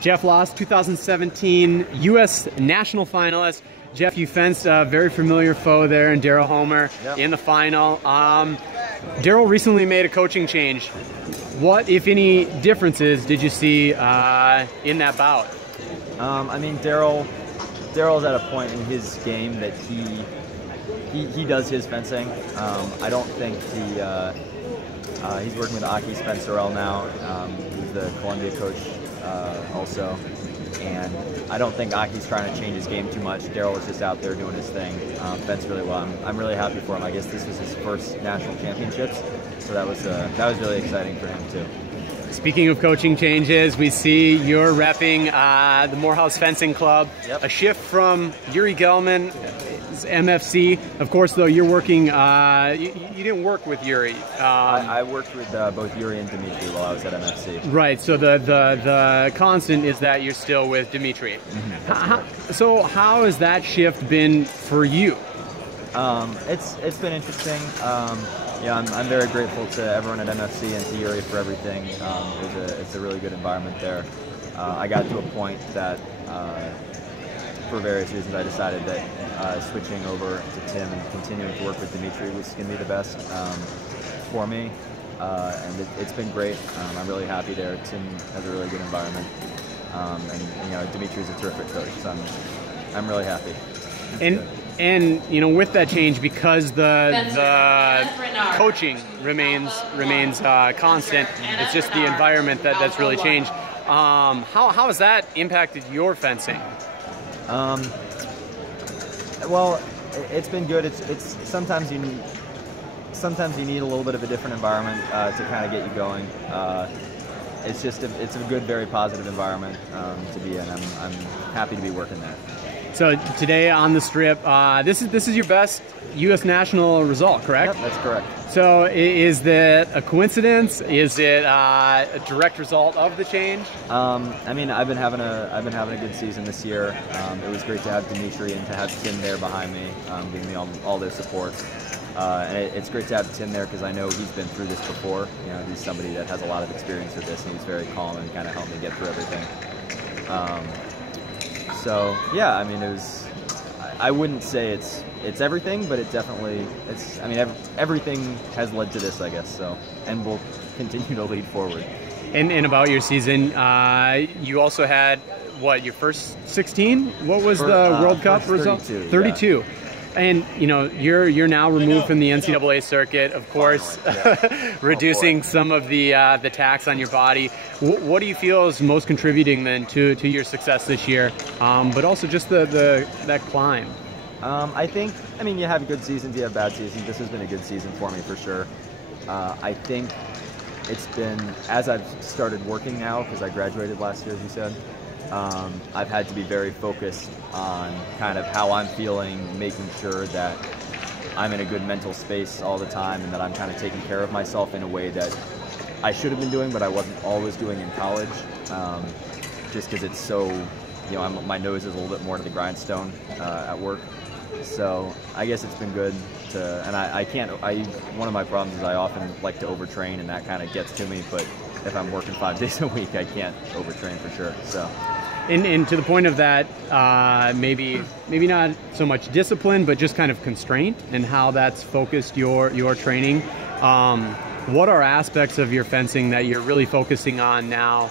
Geoff lost 2017 U.S. national finalist. Geoff, you fenced a very familiar foe there in Daryl Homer in the final. Daryl recently made a coaching change. What, if any, differences did you see in that bout? I mean, Daryl's at a point in his game that he does his fencing. I don't think he's working with Aki Spencerell now. He's the Columbia coach also. And I don't think Aki's trying to change his game too much. Daryl was just out there doing his thing, fenced really well. I'm really happy for him. I guess this was his first national championships, so that was really exciting for him too. Speaking of coaching changes, we see you're repping the Morehouse Fencing Club. Yep. A shift from Yuri Gelman's MFC. Of course, though, you're working. You didn't work with Yuri. I worked with both Yuri and Dimitri while I was at MFC. Right. So the constant is that you're still with Dimitri. Mm-hmm. So how has that shift been for you? It's been interesting. Yeah, I'm very grateful to everyone at MFC and to Yuri for everything. It's a really good environment there. I got to a point that, for various reasons, I decided that switching over to Tim and continuing to work with Dimitri was going to be the best for me. And it's been great. I'm really happy there. Tim has a really good environment. And you know, Dimitri's a terrific coach, so I'm really happy. And you know, with that change, because the coaching remains constant, it's just the environment that's really changed. How has that impacted your fencing? Well, it's been good. It's sometimes you need a little bit of a different environment to kind of get you going. It's a good, very positive environment to be in. I'm happy to be working there. So today on the strip, this is your best U.S. national result, correct? Yep, that's correct. So is that a coincidence? Is it a direct result of the change? I mean, I've been having a good season this year. It was great to have Dimitri and to have Tim there behind me, giving me all their support. And it's great to have Tim there because I know he's been through this before. You know, he's somebody that has a lot of experience with this, and he's very calm and kind of helped me get through everything. So yeah, I mean, I wouldn't say it's everything, but it definitely I mean, everything has led to this, I guess. So, and will continue to lead forward. And about your season, you also had what, your first 16? What was the World Cup result? 32. Yeah. And you know, you're now removed from the NCAA circuit, of course, reducing some of the tax on your body. What do you feel is most contributing then to your success this year, but also just that climb? I mean, you have good seasons, you have bad seasons. This has been a good season for me for sure. I think it's been, as I've started working now, because I graduated last year, as you said, I've had to be very focused on kind of how I'm feeling, making sure that I'm in a good mental space all the time and that I'm kind of taking care of myself in a way that I should have been doing, but I wasn't always doing in college, just because it's so, you know, my nose is a little bit more to the grindstone at work. So I guess it's been good to, and one of my problems is I often like to overtrain, and that kind of gets to me, but if I'm working 5 days a week, I can't overtrain for sure. So, and to the point of that, maybe not so much discipline, but just kind of constraint and how that's focused your training. What are aspects of your fencing that you're really focusing on now,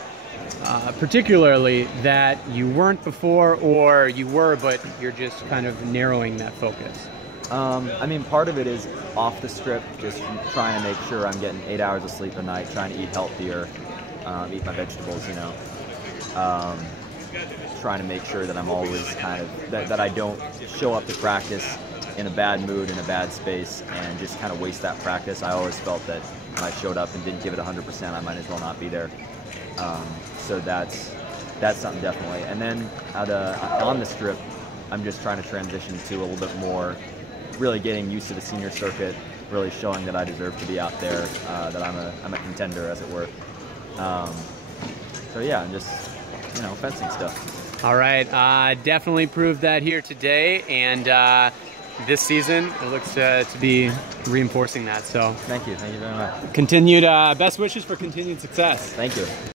particularly that you weren't before, or you were, but you're just kind of narrowing that focus? I mean, part of it is off the strip, just trying to make sure I'm getting 8 hours of sleep a night, trying to eat healthier, eat my vegetables, you know. Trying to make sure that I'm always kind of, that I don't show up to practice in a bad mood, in a bad space, and just kind of waste that practice. I always felt that when I showed up and didn't give it 100%, I might as well not be there. So that's something definitely. And then on the strip, I'm just trying to transition to a little bit more, really getting used to the senior circuit, really showing that I deserve to be out there, that I'm a contender, as it were. So yeah, and just, you know, fencing stuff. All right, definitely proved that here today, and this season it looks to be reinforcing that. So thank you very much. Continued best wishes for continued success. Thank you.